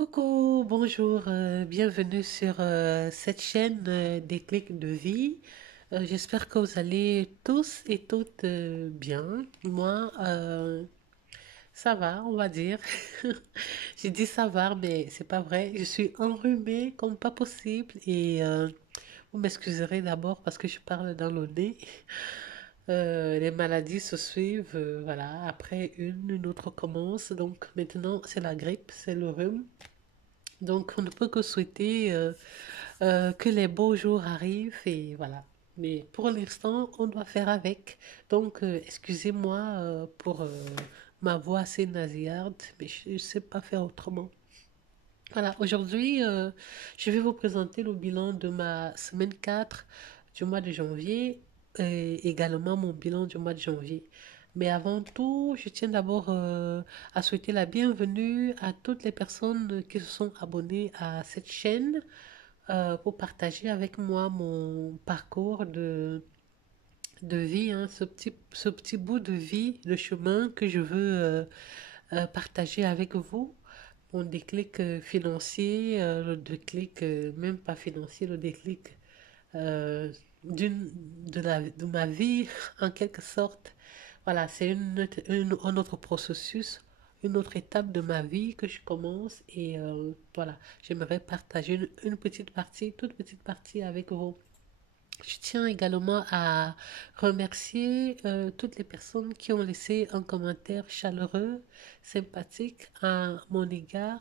Coucou, bonjour, bienvenue sur cette chaîne des clics de vie. J'espère que vous allez tous et toutes bien. Moi, ça va, on va dire. J'ai dit ça va, mais c'est pas vrai. Je suis enrhumée comme pas possible et vous m'excuserez d'abord parce que je parle dans le nez. Les maladies se suivent, voilà. Après une autre commence. Donc maintenant, c'est la grippe, c'est le rhume. Donc, on ne peut que souhaiter que les beaux jours arrivent et voilà. Mais pour l'instant, on doit faire avec. Donc, excusez-moi pour ma voix assez nasillarde, mais je ne sais pas faire autrement. Voilà, aujourd'hui, je vais vous présenter le bilan de ma semaine 4 du mois de janvier et également mon bilan du mois de janvier. Mais avant tout, je tiens d'abord à souhaiter la bienvenue à toutes les personnes qui se sont abonnées à cette chaîne pour partager avec moi mon parcours de vie, hein, ce petit bout de vie, de chemin que je veux partager avec vous. Mon déclic financier, le déclic même pas financier, le déclic euh, de ma vie en quelque sorte. Voilà, c'est un autre processus, une autre étape de ma vie que je commence et voilà, j'aimerais partager une petite partie, toute petite partie avec vous. Je tiens également à remercier toutes les personnes qui ont laissé un commentaire chaleureux, sympathique à mon égard.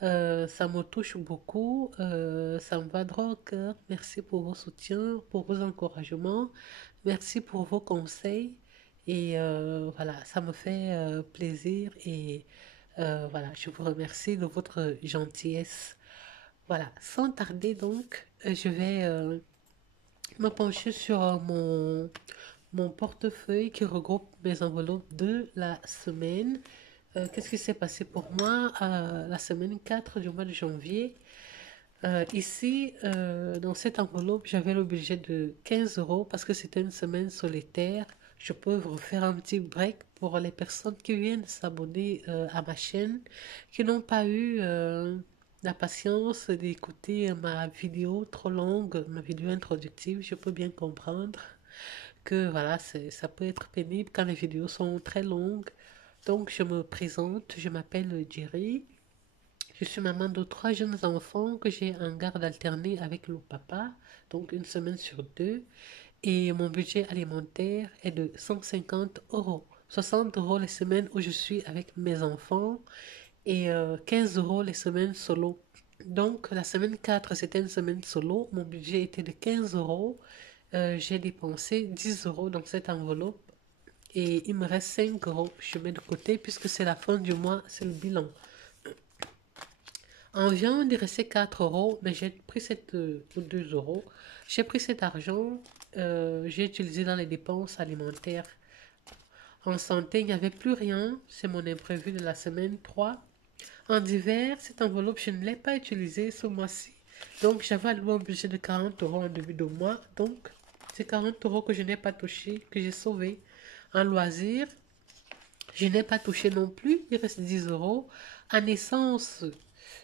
Ça me touche beaucoup, ça me va droit au cœur. Merci pour vos soutiens, pour vos encouragements. Merci pour vos conseils. Et voilà, ça me fait plaisir et voilà, je vous remercie de votre gentillesse. Voilà, sans tarder donc, je vais me pencher sur mon portefeuille qui regroupe mes enveloppes de la semaine. Qu'est-ce qui s'est passé pour moi la semaine 4 du mois de janvier? Ici, dans cette enveloppe, j'avais le budget de 15 euros parce que c'était une semaine solitaire. Je peux vous faire un petit break pour les personnes qui viennent s'abonner à ma chaîne, qui n'ont pas eu la patience d'écouter ma vidéo trop longue, ma vidéo introductive. Je peux bien comprendre que voilà, ça peut être pénible quand les vidéos sont très longues. Donc, je me présente, je m'appelle Jerry. Je suis maman de trois jeunes enfants que j'ai en garde alternée avec le papa, donc une semaine sur deux. Et mon budget alimentaire est de 150 euros. 60 euros les semaines où je suis avec mes enfants et 15 euros les semaines solo. Donc la semaine 4 c'était une semaine solo. Mon budget était de 15 euros. J'ai dépensé 10 euros dans cette enveloppe et il me reste 5 euros. Je mets de côté puisque c'est la fin du mois, c'est le bilan. En viande, il restait 4 euros, mais j'ai pris cette, ou 2 euros. J'ai pris cet argent, j'ai utilisé dans les dépenses alimentaires. En santé, il n'y avait plus rien. C'est mon imprévu de la semaine 3. En divers, cette enveloppe, je ne l'ai pas utilisée ce mois-ci. Donc, j'avais alloué un budget de 40 euros en début de mois. Donc, c'est 40 euros que je n'ai pas touché, que j'ai sauvé. En loisirs, je n'ai pas touché non plus, il reste 10 euros. En essence,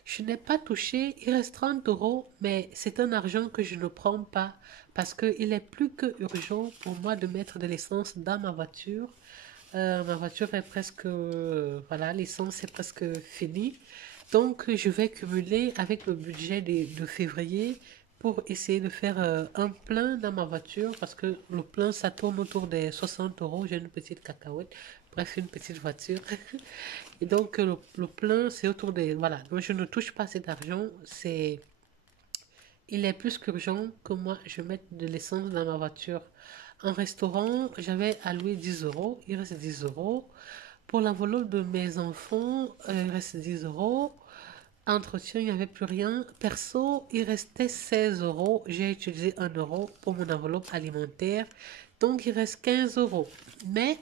je n'ai pas touché, il reste 30 euros, mais c'est un argent que je ne prends pas parce qu'il est plus que urgent pour moi de mettre de l'essence dans ma voiture. Ma voiture est presque, voilà, l'essence est presque finie. Donc, je vais cumuler avec le budget de février pour essayer de faire un plein dans ma voiture parce que le plein, ça tourne autour des 60 euros. J'ai une petite cacahuète, bref, une petite voiture. Et donc, le plein, c'est autour des... Voilà, donc je ne touche pas cet argent. Il est plus qu'urgent que moi, je mette de l'essence dans ma voiture. En restaurant, j'avais alloué 10 euros. Il reste 10 euros. Pour l'enveloppe de mes enfants, il reste 10 euros. Entretien, il n'y avait plus rien. Perso, il restait 16 euros. J'ai utilisé 1 euro pour mon enveloppe alimentaire. Donc, il reste 15 euros. Mais,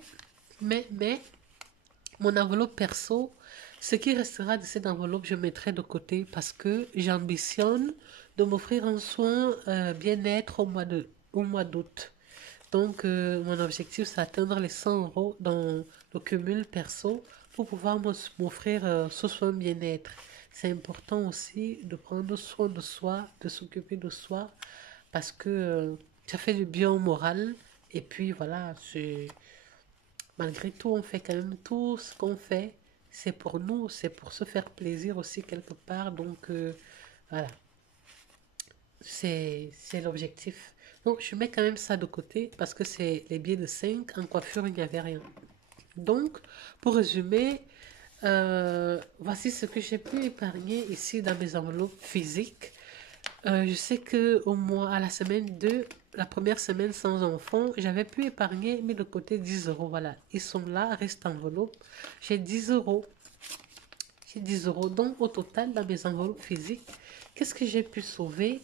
mon enveloppe perso, ce qui restera de cette enveloppe, je mettrai de côté parce que j'ambitionne de m'offrir un soin bien-être au mois d'août. Donc, mon objectif, c'est atteindre les 100 euros dans le cumul perso pour pouvoir m'offrir ce soin bien-être. c'est important aussi de prendre soin de soi, de s'occuper de soi, parce que ça fait du bien au moral. Et puis voilà, malgré tout, on fait quand même tout ce qu'on fait. C'est pour nous, c'est pour se faire plaisir aussi quelque part. Donc voilà, c'est l'objectif. Donc je mets quand même ça de côté parce que c'est les billets de 5 en coiffure, il n'y avait rien. Donc, pour résumer, voici ce que j'ai pu épargner ici dans mes enveloppes physiques. Je sais que au moins à la semaine 2, la première semaine sans enfant, j'avais pu épargner, mis de côté 10 euros. Voilà, ils sont là, restent enveloppe. J'ai 10 euros. J'ai 10 euros. Donc, au total, dans mes enveloppes physiques, qu'est-ce que j'ai pu sauver?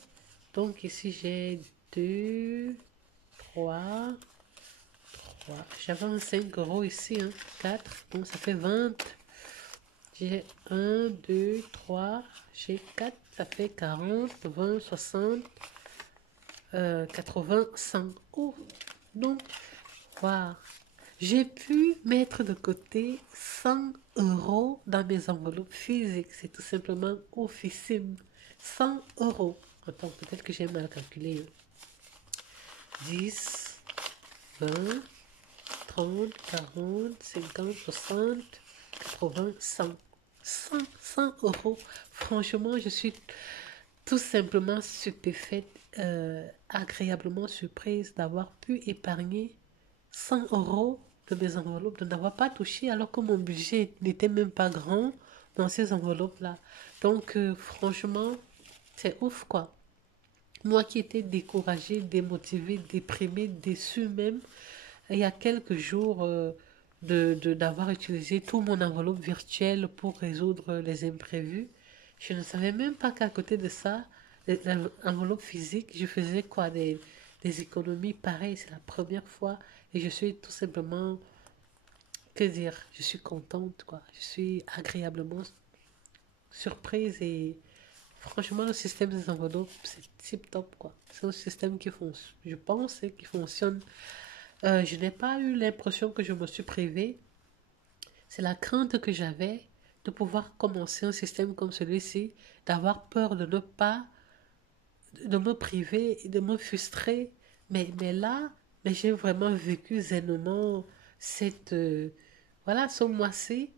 Donc, ici, j'ai 2, 3, 3. J'avais un 5 euros ici, hein, 4. Donc, ça fait 20. J'ai un 2 3 j'ai 4 ça fait 40 20 60 80 100. Oh, donc, wow. J'ai pu mettre de côté 100 euros dans mes enveloppes physiques. C'est tout simplement officime. 100 euros. Attends, peut-être que j'ai mal calculé. 10, 20, 30, 40, 50, 60, 80, 100. 100 euros. Franchement, je suis tout simplement stupéfaite, agréablement surprise d'avoir pu épargner 100 euros de mes enveloppes, de n'avoir pas touché alors que mon budget n'était même pas grand dans ces enveloppes-là. Donc, franchement, c'est ouf quoi. Moi qui étais découragée, démotivée, déprimée, déçue même, il y a quelques jours d'avoir utilisé tout mon enveloppe virtuelle pour résoudre les imprévus. Je ne savais même pas qu'à côté de ça, l'enveloppe physique, je faisais quoi, des économies pareilles. C'est la première fois et je suis tout simplement, que dire, je suis contente, quoi. Je suis agréablement surprise et franchement, le système des enveloppes, c'est tip top, quoi. C'est un système qui fonctionne, je pense, qui fonctionne. Je n'ai pas eu l'impression que je me suis privée. C'est la crainte que j'avais de pouvoir commencer un système comme celui-ci, d'avoir peur de ne pas, de me priver, de me frustrer. Mais là, mais j'ai vraiment vécu zénement cette, voilà, ce mois-ci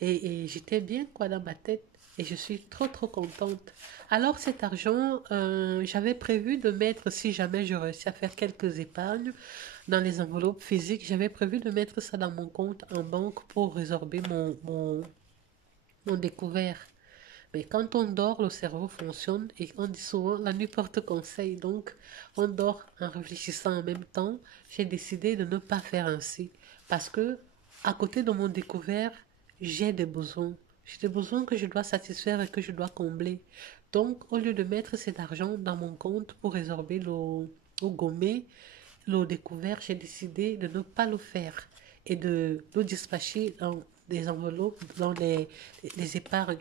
et j'étais bien quoi dans ma tête et je suis trop contente. Alors cet argent, j'avais prévu de mettre, si jamais je réussis à faire quelques épargnes dans les enveloppes physiques, j'avais prévu de mettre ça dans mon compte en banque pour résorber mon découvert. Mais quand on dort, le cerveau fonctionne et on dit souvent la nuit porte conseil. Donc, on dort en réfléchissant en même temps. J'ai décidé de ne pas faire ainsi parce que, à côté de mon découvert, j'ai des besoins. J'ai des besoins que je dois satisfaire et que je dois combler. Donc, au lieu de mettre cet argent dans mon compte pour résorber le gommer, le découvert, j'ai décidé de ne pas le faire et de le dispatcher dans des enveloppes, dans les épargnes.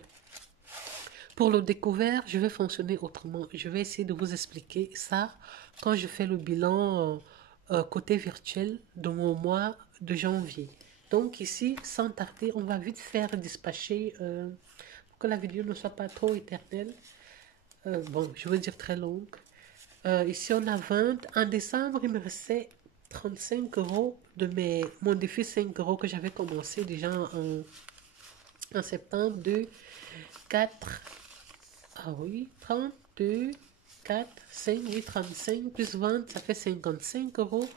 Pour le découvert, je vais fonctionner autrement. Je vais essayer de vous expliquer ça quand je fais le bilan côté virtuel de mon mois de janvier. Donc ici, sans tarder, on va vite faire dispatcher pour que la vidéo ne soit pas trop éternelle. Bon, je veux dire très longue. Ici, on a 20. En décembre, il me restait 35 euros de mon défi 5 euros que j'avais commencé déjà en septembre. 2, 4, ah oui, 32, 4, 5, oui, 35 plus 20, ça fait 55 euros.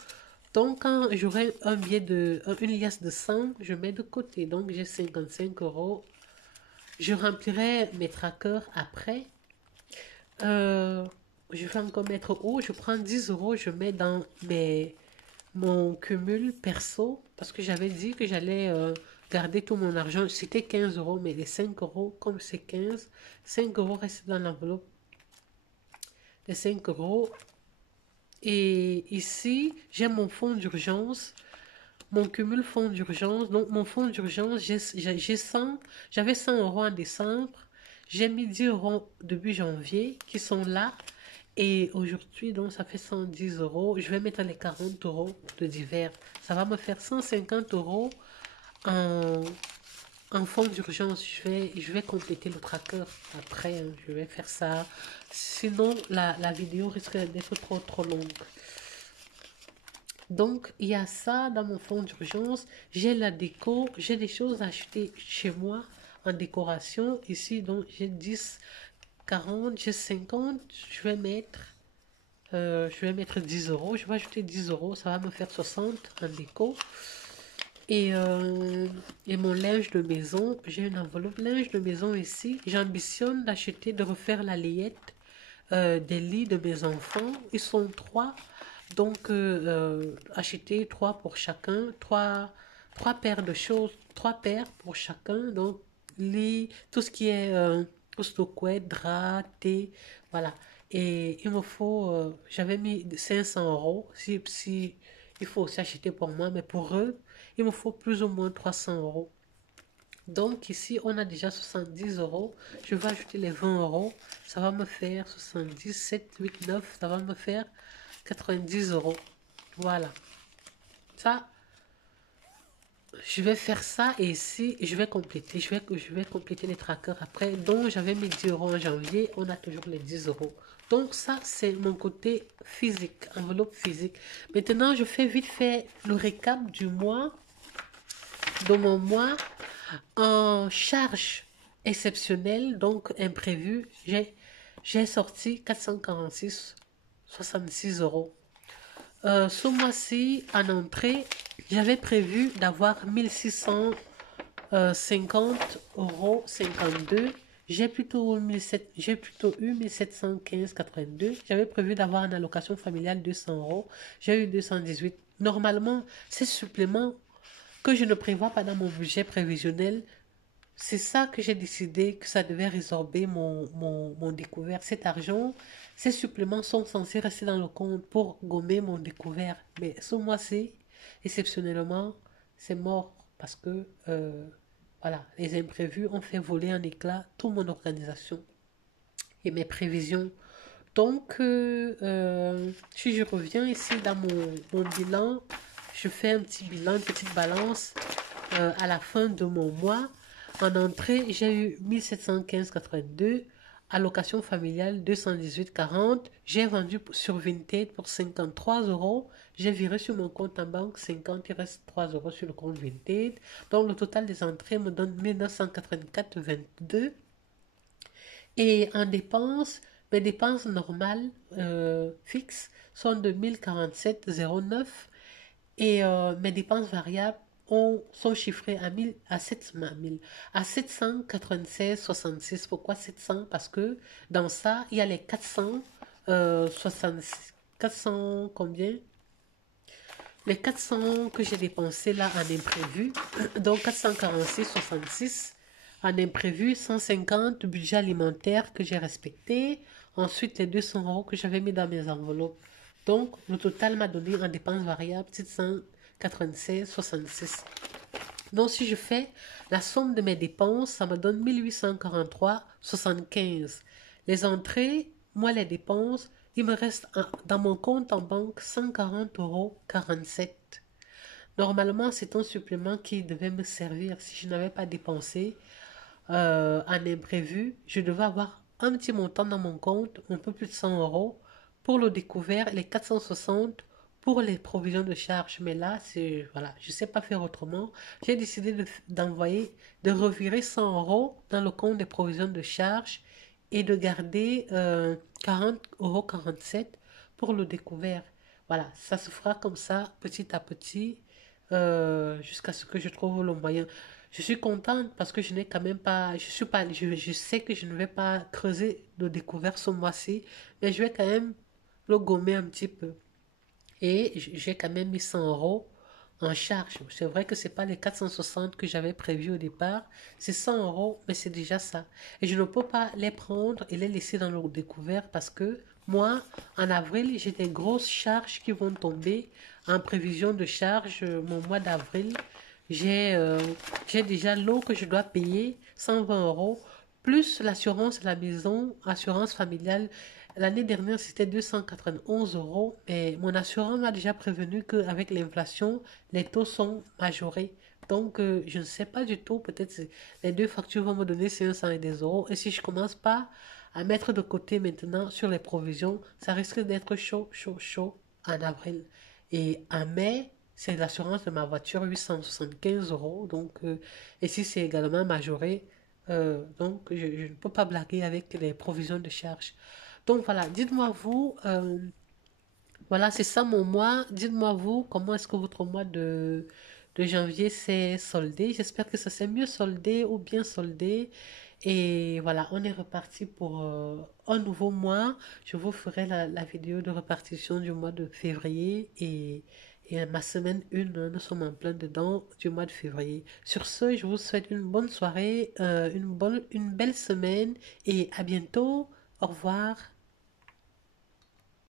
Donc, quand j'aurai une liasse de 100, je mets de côté. Donc, j'ai 55 euros. Je remplirai mes trackers après. Euh, je vais encore mettre haut. Je prends 10 euros, je mets dans mon cumul perso parce que j'avais dit que j'allais garder tout mon argent. C'était 15 euros, mais les 5 euros, comme c'est 15, 5 euros restent dans l'enveloppe. Les 5 euros. Et ici, j'ai mon fonds d'urgence, mon cumul fonds d'urgence. Donc, mon fonds d'urgence, j'avais 100 euros en décembre. J'ai mis 10 euros début janvier qui sont là. Et aujourd'hui, donc, ça fait 110 euros. Je vais mettre les 40 € de divers. Ça va me faire 150 € en, en fonds d'urgence, je vais compléter le tracker après, hein, je vais faire ça. Sinon, la vidéo risque d'être trop longue. Donc, il y a ça dans mon fonds d'urgence. J'ai la déco, j'ai des choses à acheter chez moi en décoration. Ici, donc, j'ai 10, 40, j'ai 50. Je vais mettre 10 euros. Je vais ajouter 10 euros. Ça va me faire 60 en déco. Et, euh, et mon linge de maison, j'ai une enveloppe linge de maison ici. J'ambitionne d'acheter, de refaire la layette des lits de mes enfants. Ils sont trois. Donc, acheter trois pour chacun, trois paires de choses, trois paires pour chacun. Donc, lit, tout ce qui est couette, drap, thé, voilà. Et il me faut, j'avais mis 500 euros. Si, il faut aussi acheter pour moi, mais pour eux, il me faut plus ou moins 300 euros. Donc ici, on a déjà 70 euros. Je vais ajouter les 20 euros. Ça va me faire 70, 7, 8, 9. Ça va me faire 90 euros. Voilà. Ça, je vais faire ça et ici, je vais compléter. Je vais compléter les trackers après. Donc, j'avais mis 10 euros en janvier. On a toujours les 10 euros. Donc, ça, c'est mon côté physique, enveloppe physique. Maintenant, je fais vite fait le récap du mois, de mon mois en charge exceptionnelle, donc imprévue. J'ai sorti 446,66 euros. Ce mois-ci, en entrée, j'avais prévu d'avoir 1650,52 euros. J'ai plutôt eu 1715,82. J'avais prévu d'avoir une allocation familiale 200 euros. J'ai eu 218. Normalement, ces suppléments que je ne prévois pas dans mon budget prévisionnel, c'est ça que j'ai décidé que ça devait résorber mon découvert. Cet argent, ces suppléments sont censés rester dans le compte pour gommer mon découvert. Mais ce mois-ci, exceptionnellement, c'est mort parce que voilà, les imprévus ont fait voler en éclats toute mon organisation et mes prévisions. Donc, si je reviens ici dans mon bilan, je fais un petit bilan, une petite balance à la fin de mon mois. En entrée, j'ai eu 1715,82. Allocation familiale 218,40. J'ai vendu sur Vinted pour 53 euros. J'ai viré sur mon compte en banque 50. Il reste 3 euros sur le compte Vinted. Donc, le total des entrées me donne 1984,22. Et en dépenses, mes dépenses normales fixes sont de 1047,09 et mes dépenses variables sont chiffrées à 796,66. Pourquoi 700? Parce que dans ça, il y a les 400 combien? Les 400 que j'ai dépensés là en imprévu, donc 446,66 en imprévu, 150 budget alimentaire que j'ai respecté, ensuite les 200 euros que j'avais mis dans mes enveloppes. Donc le total m'a donné en dépenses variables 796,66. Donc si je fais la somme de mes dépenses, ça me donne 1843,75. Les entrées, moi les dépenses, il me reste dans mon compte en banque 140,47 euros. Normalement, c'est un supplément qui devait me servir si je n'avais pas dépensé en imprévu. Je devais avoir un petit montant dans mon compte, un peu plus de 100 euros, pour le découvert, les 460 pour les provisions de charge. Mais là, voilà, je ne sais pas faire autrement. J'ai décidé de revirer 100 euros dans le compte des provisions de charge et de garder 40,47 € pour le découvert. Voilà, ça se fera comme ça, petit à petit, jusqu'à ce que je trouve le moyen. Je suis contente parce que je n'ai quand même pas, je sais que je ne vais pas creuser de découvert ce mois-ci, mais je vais quand même le gommer un petit peu. Et j'ai quand même mis 100 euros en charge. C'est vrai que c'est pas les 460 que j'avais prévu au départ, c'est 100 euros, mais c'est déjà ça. Et je ne peux pas les prendre et les laisser dans le découvert parce que moi, en avril, j'ai des grosses charges qui vont tomber en prévision de charges. Mon mois d'avril, j'ai euh, j'ai déjà l'eau que je dois payer, 120 euros, plus l'assurance de la maison, assurance familiale. L'année dernière, c'était 291 euros, mais mon assureur m'a déjà prévenu qu'avec l'inflation, les taux sont majorés. Donc, je ne sais pas du tout. Peut-être les deux factures vont me donner 500 et des euros. Et si je commence pas à mettre de côté maintenant sur les provisions, ça risque d'être chaud, chaud, chaud en avril. Et en mai, c'est l'assurance de ma voiture, 875 euros. Donc, et si c'est également majoré, donc je ne peux pas blaguer avec les provisions de charge. Donc voilà, dites-moi vous, voilà, c'est ça mon mois. Dites-moi vous, comment est-ce que votre mois de janvier s'est soldé? J'espère que ça s'est mieux soldé ou bien soldé. Et voilà, on est reparti pour un nouveau mois. Je vous ferai la vidéo de répartition du mois de février et ma semaine 1, nous sommes en plein dedans du mois de février. Sur ce, je vous souhaite une bonne soirée, une belle semaine et à bientôt. Au revoir.